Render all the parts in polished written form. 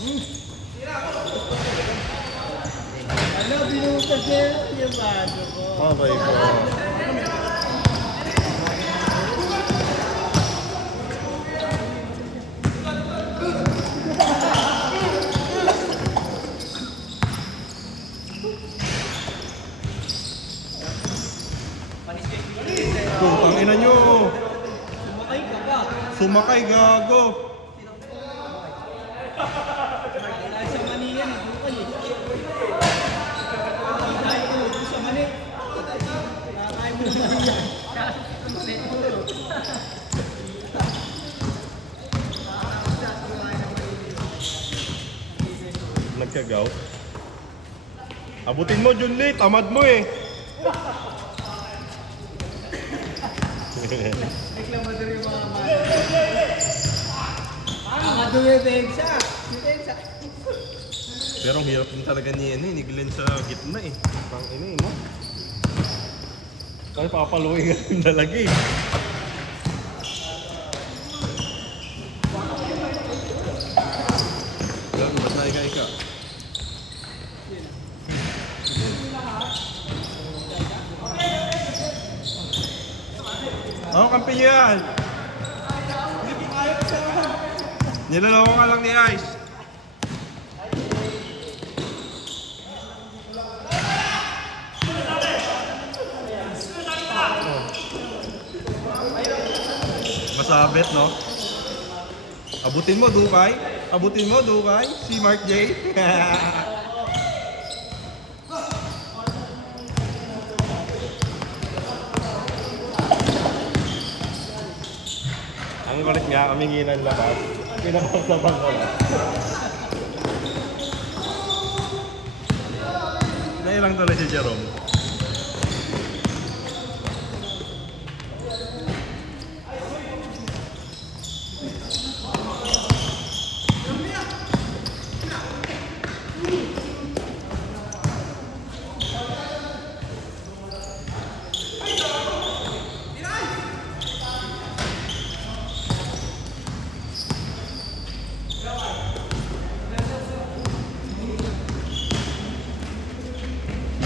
Ano, binutas niya yung bago ko. Okay po. Putang ina nyo. Sumakay ka ba? Sumakay gago. Wala sa mani yan, bukay eh. Tayo ko, sa mani. Nakakain mo na mani yan. Nagkagaw. Abutin mo, Junli. Tamad mo eh. Reklamador yung mga mani. Maduwe Bensa. Si Bensa. Pero ang hirap din talaga ni Glenn sa gitna eh. Pang ina eh, no? Kasi papaluin ka rin talaga eh. Yan, ba't na ika-ika? Oo, kampi niyo yan! Nilalawa ka lang ni Ice. Masabit, no? Abutin mo, Dukay. Abutin mo, Dukay. Si Mark J. Ang kulit nga, kaminginan labas. Pinapagsabang ko lang. Nailang tuloy si Jerome.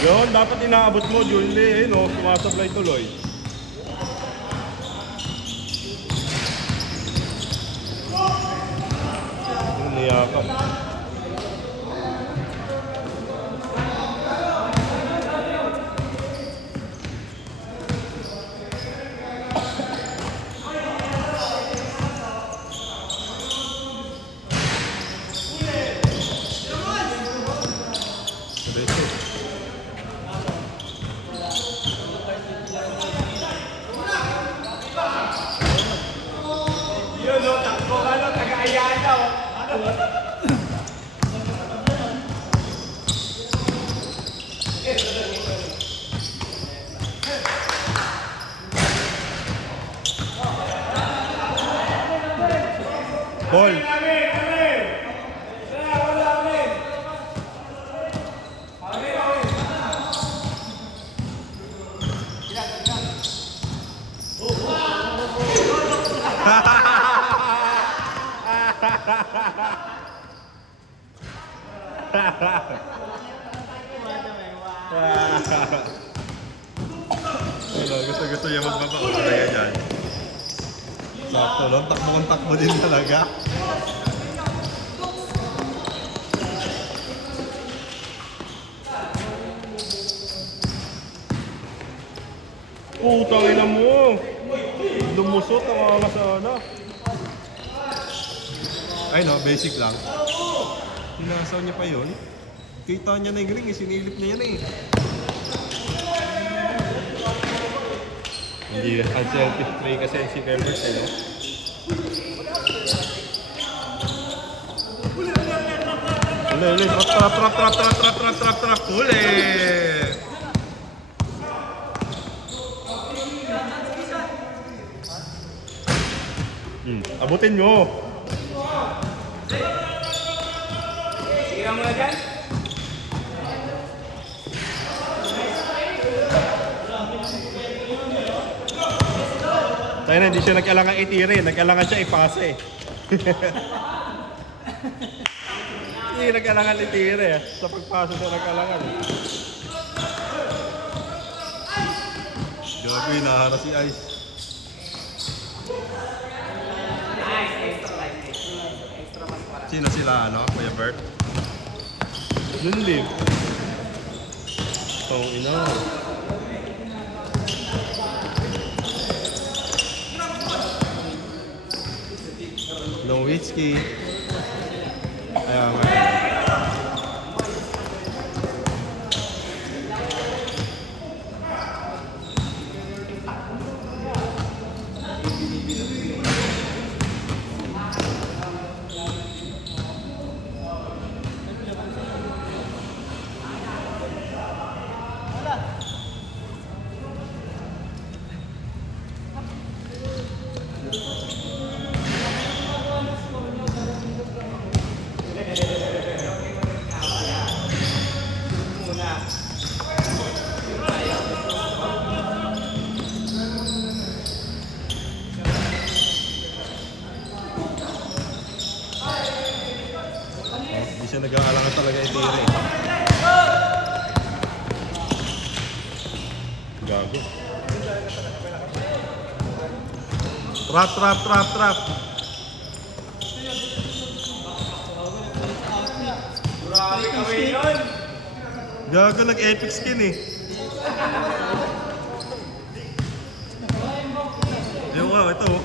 Yun, dapat inaabot mo, Julie, eh, no? Sumasablay tuloy. Yung niyakap. Yun, no? Takbo ka, no? Taga-ayaan daw. Paul. Ano, gusto niya magbabao talaga dyan. Sakto lang, takbo din talaga. Putang ina mo! Lumusot ang mga kasana. Ay no, basic lang. Hinasaw niya pa yun. Kita niya na yung ring, sinilip niya yan eh. Hindi, unselfish play kasi si Kevin eh, no? Uli, trap, uli! Abutin nyo! Sira mo na dyan. Tayo na, hindi siya nagkailangan itirin, nagkailangan siya ipasa eh. hindi nag-alangan ni Tire sa pagpasok na nag-alangan. Gabi, nahara si Ice. Sino sila, ano? Kuya Bert? Hindi. Oh, ino. Nowitzki. Ayan, hindi siya nag-aalangan talaga yung Tire. Gago. Trap. Grabe kami yun. Gago, nag-epic skin eh. Yung nga, ito oh.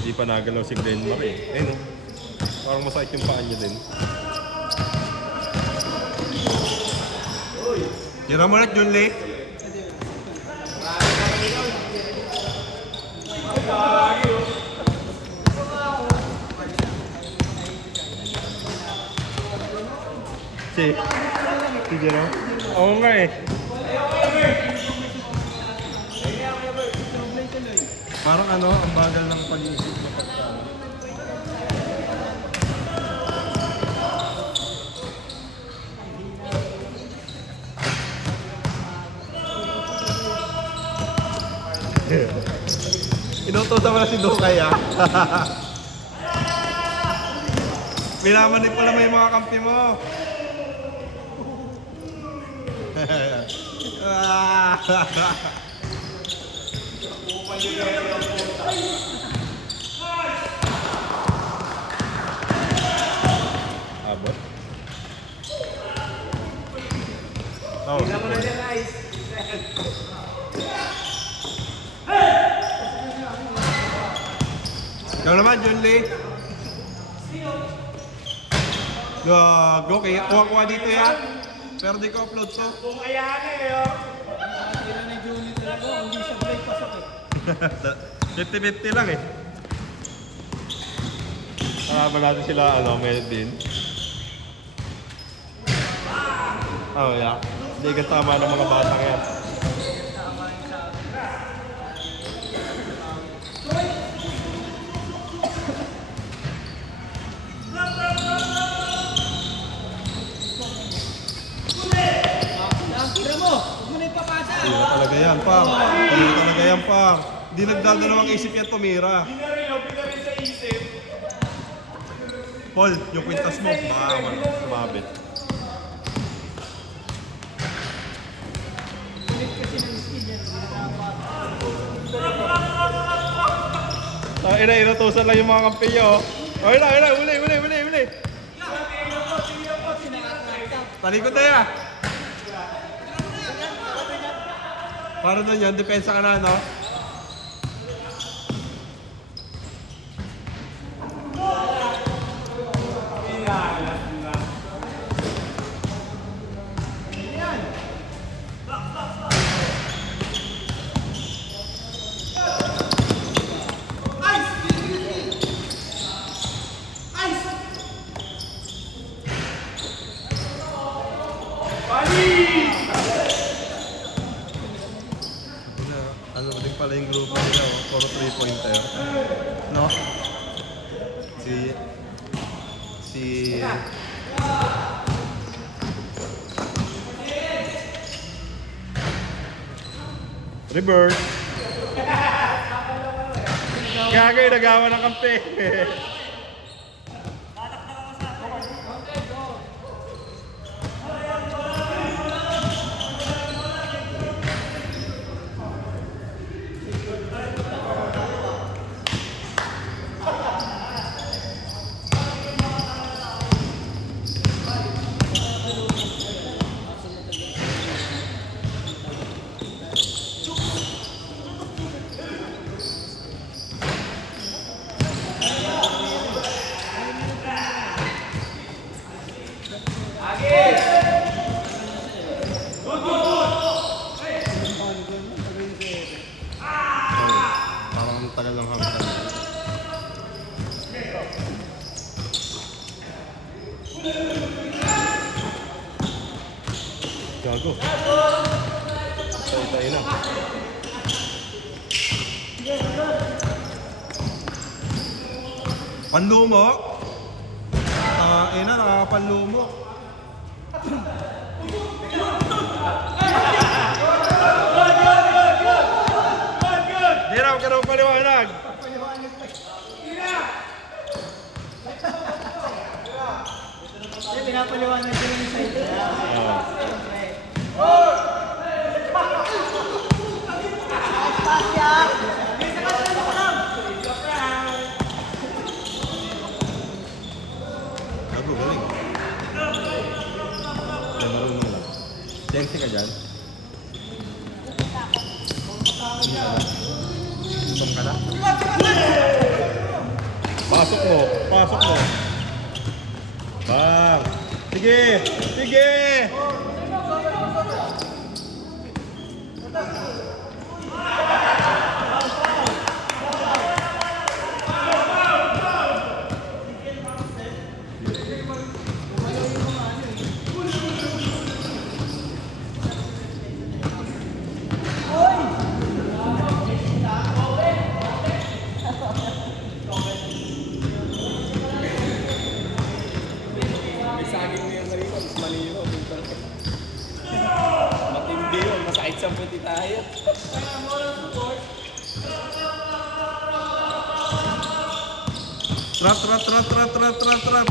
Hindi pa nagalaw si Glenmar eh. Ayun oh. Parang masakit yung paa niya din. Tira mo na, Junley. Si Jero? Oo nga eh. Parang ano, ang bagal ng pag-iisip na pagkano. Inutusan mo na si Dukay ah. Minamanip pala mo yung mga kampi mo. Abot. Oh. Tingnan mo na dyan, Ice. Ikaw naman, Junley. Gago, kaya kuha dito yan. Pero di ko upload to. Kung kaya na eh, oh. Tira ni Julie talaga, hindi siya break pasok eh. 50-50 lang eh. Kasama natin sila, ano, Melvin. Oh, yeah. Hindi ka tama ng mga batang yan. Tira mo, huwag mo na ipapasa. Hindi na talaga yan, Pang. Hindi na talaga yan, Pang. Hindi nagdadalawang isip yan tumira. Pinarin sa isip. Paul, yung kwintas mo, baka sumabit. Ulit kasi ng skin yan. Inutusan lang yung mga kampi nyo. Oh, uli. Talikod na yan. Para doon yan, depensa ka na, no? Ano din pala yung grupo nila, oh. Puro 3-pointer. No? Si... Reverse. Gagay, nagawa ng kampe. Parang tagal ng hamster. Gago. Tayo na. Panlumo? Ina, nakakapanlumo. Di raw ka raw paliwanag. Pinapaliwanag ko yung side na. Gago, galing. Ay, marunong lang. Sexy ka dyan? Gutom ka na? Pasok mo! Pasok mo! Bang! Sige! Sige! Matindi yun, masakit sa puti tayo. Trap, trap, trap, trap, trap, trap, trap.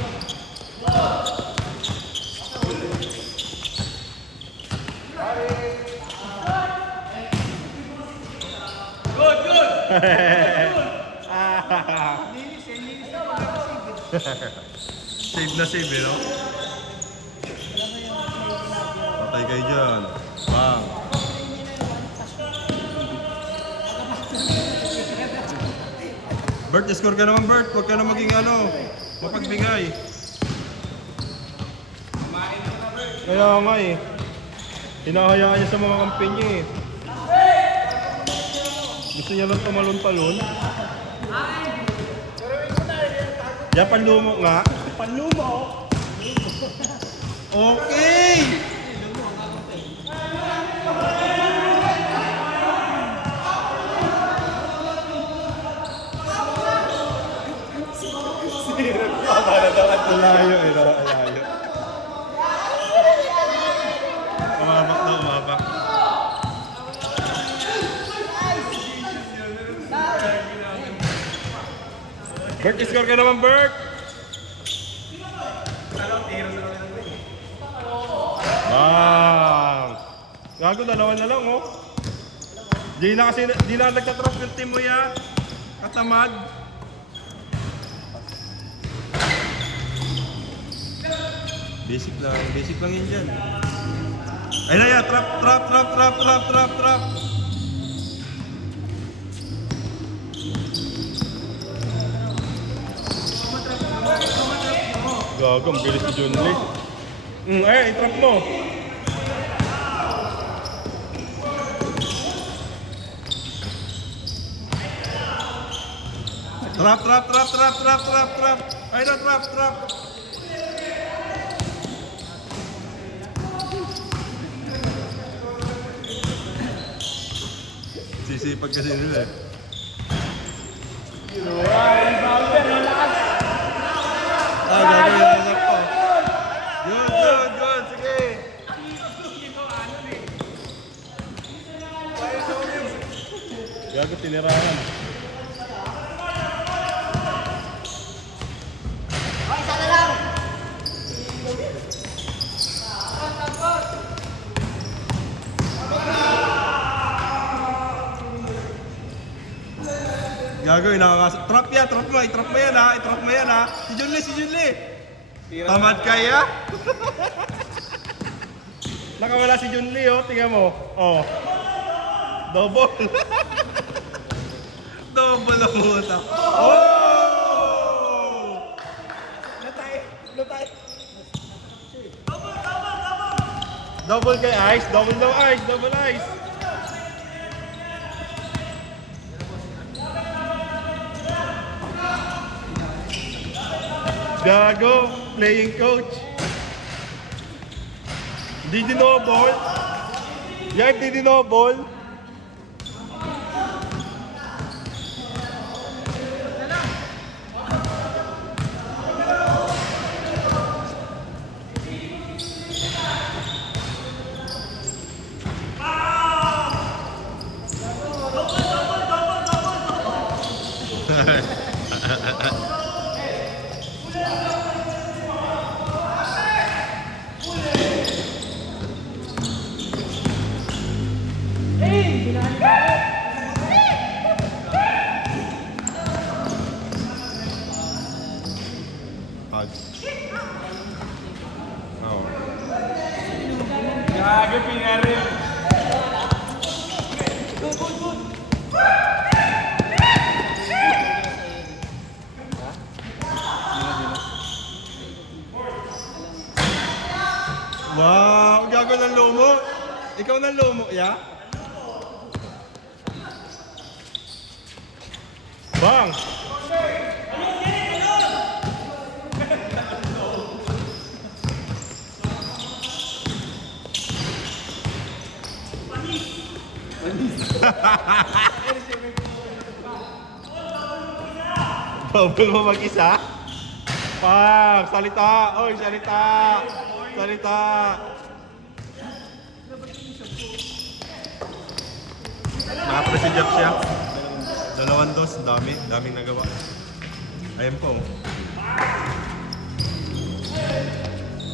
Save na save, eh, no? Patay kayo dyan. Bang. Bert, score ka naman, Bert. Huwag ka na maging mapagbigay. Kaya nga eh. Hinahayaan niya sa mga kampi niya eh. Gusto niya lang tumalon-talon. Yan, panlumo nga. Panlumo! Okay! Alayo eh, alayo. Umabak na, umabak. Bert, score ka naman, Bert! Bang! Gago, dalawa na lang, oh. Di na nagtatrap yung team mo ya. Katamad. Basic lang yun dyan. Ay na ya, trap. Gago, ang bilis ni John Lee. Ay, trap mo. Trap. Ay na, trap. Sisipag kasi nila eh. Gagawin pa. Good. Sige. Gago, tinirahan. Gagawin, nakakasa. Trap yan, trap mo. I-trap mo yan ha. I-trap mo yan ha. Si Junli, si Junli. Tamad kaya? Nakawala si Junli oh. Tingnan mo. Oh. Double. Double ang puta. Oh! Lutay. Double kay Ice. Double daw Ice. Double Ice. Gago. Playing coach. Di dinobol. Yan, di dinobol. Hug. Oh. Gago, pinaril. Wow, gago ng lomo. Ikaw ng lomo, ya? Bang! Double mo mag-isa? Pang! Salita! Oy, salita! Salita! Naka-president siya. 2-2, daming nagawa. Ayun po.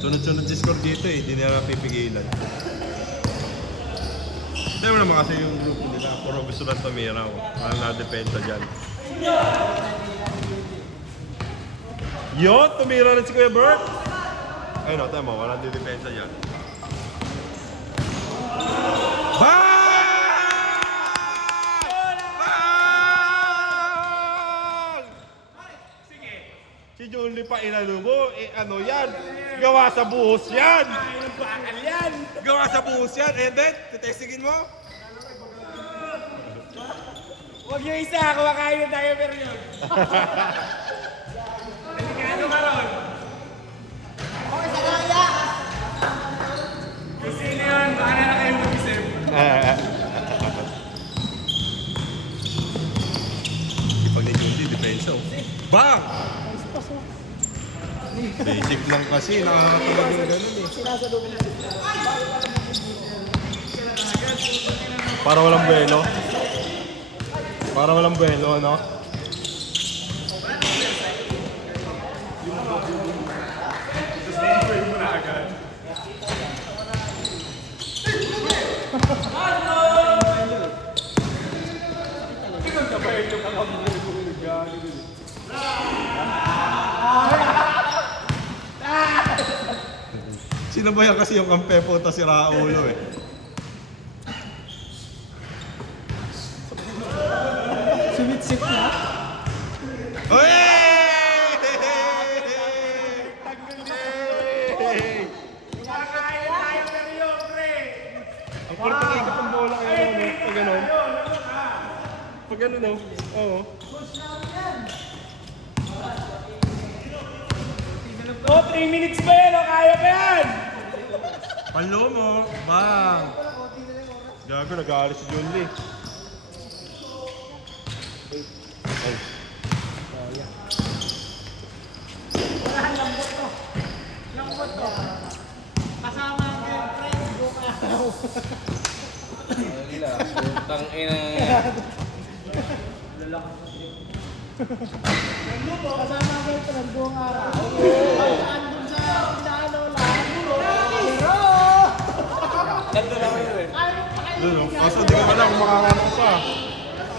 Sunod-sunod si score dito eh, hindi nila pipigilan. Hindi mo naman kasi yung grupo nila, puro gusto lang tumira. Parang na-depensa dyan. Yun, tumira rin si Kuya Bert. Ayun o, tama, walang di-depensa dyan. Bang! Si Junli pa inano mo, ano yan? Gawa sa buhos yan! Bakal yan. Gawa sa buhos yan, and then, titestingin mo? Huwag yung isa, kumakain na tayo pero yun. Delikado ka ron. Okay, sa kaya. Kasi na yun, baka na kayo mag-isip. Pag ni Junli, depensa oh. Bang! Basic lang kasi, nakakatulog yung ganun eh. Para walang buwelo. Para walang buwelo, ano? Sinabayan kasi yung kampe po, tas si Raulo eh. Sumitsip na. Oy! Kumakain na tayo pero yun, pre. Ang kurting ikot ng bola kayo, no? Pag gano'n. Pag gano'n, no? Oo. Oh, 3 minutes pa yan, oh, kaya pa yan. Panlo mo, bang! Gago, nag-aalis si Junli. Ay. Lambot to. Kasama ang girlfriend, go ka. Tang ina. Lambot, kasama ang girlfriend, go nga. Saan dun sa Pindano lang. Pero... Ganda naman yun eh. Doon, no? Kaso di ko alam kung makakanap pa.